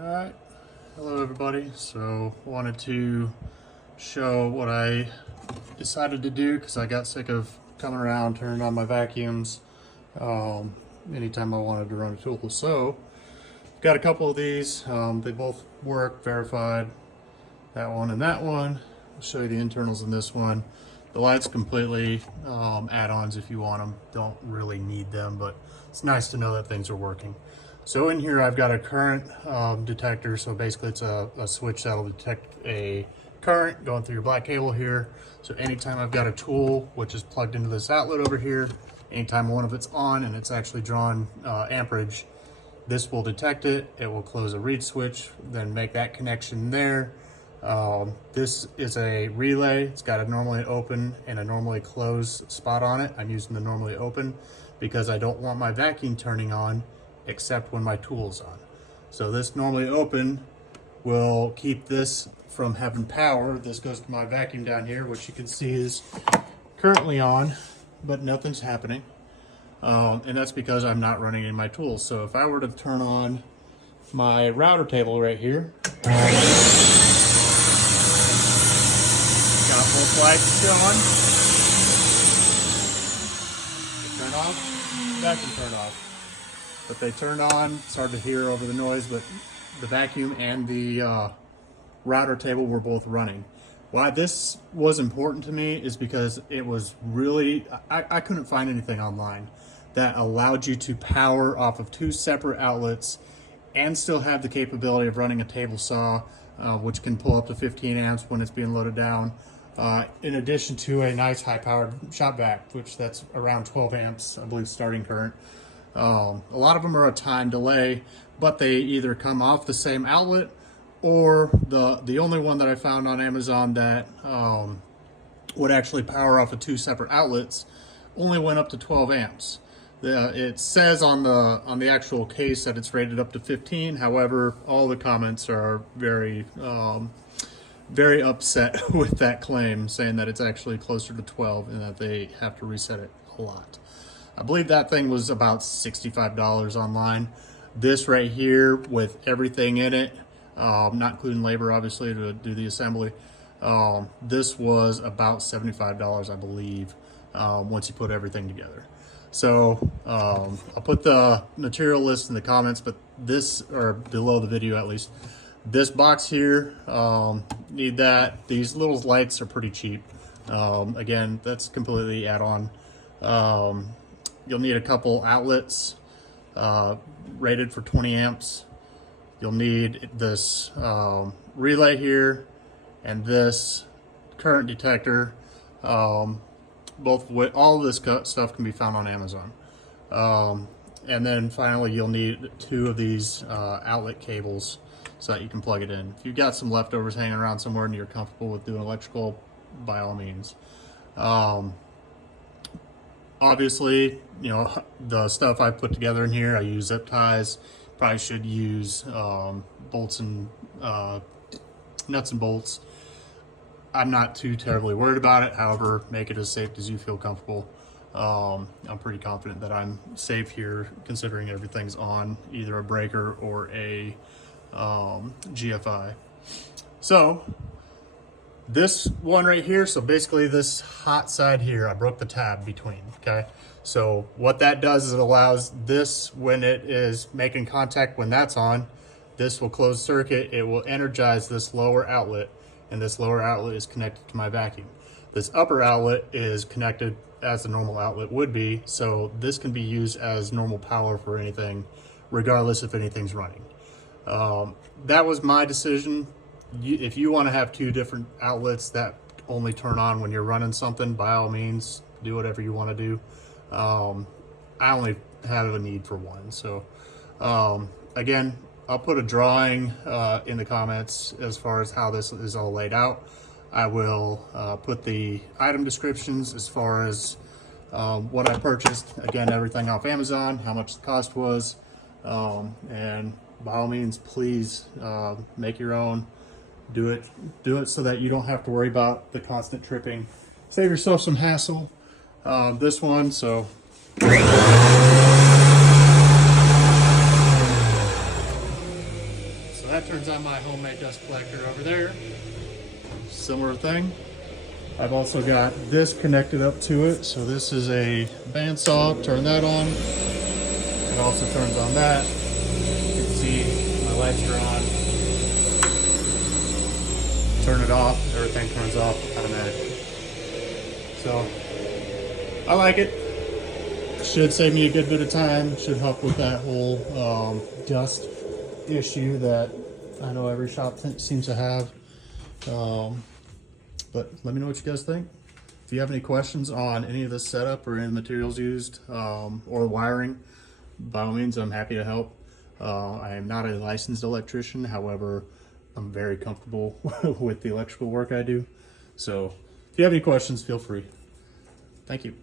Alright, hello everybody. So wanted to show what I decided to do because I got sick of coming around turning on my vacuums anytime I wanted to run a tool. So got a couple of these, they both work, verified, that one and that one. I'll show you the internals in this one. The lights completely add-ons if you want them, don't really need them, but it's nice to know that things are working. So in here I've got a current detector, so basically it's a switch that'll detect a current going through your black cable here. So anytime I've got a tool which is plugged into this outlet over here, anytime one of it's on and it's actually drawn amperage, this will detect it, it will close a reed switch, then make that connection there. This is a relay, it's got a normally open and a normally closed spot on it. I'm using the normally open because I don't want my vacuum turning on except when my tool's on. So this normally open will keep this from having power. This goes to my vacuum down here, which you can see is currently on, but nothing's happening. And that's because I'm not running in my tools. So if I were to turn on my router table right here, got both lights still on, turn off, vacuum turn off. But they turned on, it's hard to hear over the noise, but the vacuum and the router table were both running. Why this was important to me is because it was really, I couldn't find anything online that allowed you to power off of two separate outlets and still have the capability of running a table saw, which can pull up to 15 amps when it's being loaded down, in addition to a nice high-powered shop vac, which that's around 12 amps, I believe, starting current. A lot of them are a time delay, but they either come off the same outlet, or the only one that I found on Amazon that would actually power off of two separate outlets only went up to 12 amps. It says on the actual case that it's rated up to 15. However, all the comments are very very upset with that claim, saying that it's actually closer to 12 and that they have to reset it a lot. I believe that thing was about $65 online. This right here with everything in it, not including labor obviously to do the assembly, this was about $75 I believe, once you put everything together. So I'll put the material list in the comments, but this, or below the video at least, this box here, need that. These little lights are pretty cheap. Again, that's completely add-on. You'll need a couple outlets rated for 20 amps. You'll need this relay here and this current detector. All of this stuff can be found on Amazon. And then finally, you'll need two of these outlet cables so that you can plug it in. If you've got some leftovers hanging around somewhere and you're comfortable with doing electrical, by all means. Obviously, you know, the stuff I put together in here, I use zip ties. Probably should use bolts and nuts and bolts. I'm not too terribly worried about it. However, make it as safe as you feel comfortable. I'm pretty confident that I'm safe here, considering everything's on either a breaker or a GFI. So this one right here, so basically this hot side here, I broke the tab between, okay? So what that does is it allows this, when it is making contact, when that's on, this will close circuit, it will energize this lower outlet, and this lower outlet is connected to my vacuum. This upper outlet is connected as a normal outlet would be, so this can be used as normal power for anything, regardless if anything's running. That was my decision. If you want to have two different outlets that only turn on when you're running something, by all means, do whatever you want to do. I only have a need for one. So again, I'll put a drawing in the comments as far as how this is all laid out. I will put the item descriptions as far as what I purchased. Again, everything off Amazon, how much the cost was, and by all means, please make your own. Do it so that you don't have to worry about the constant tripping. Save yourself some hassle. This one, so that turns on my homemade dust collector over there. Similar thing. I've also got this connected up to it. So this is a bandsaw, turn that on. It also turns on that. You can see my lights are on. Turn it off, everything turns off automatically. So I like it. Should save me a good bit of time. Should help with that whole dust issue that I know every shop seems to have. But let me know what you guys think. If you have any questions on any of this setup or any materials used or wiring, by all means, I'm happy to help. I am not a licensed electrician. However, I'm very comfortable with the electrical work I do. So if you have any questions, feel free. Thank you.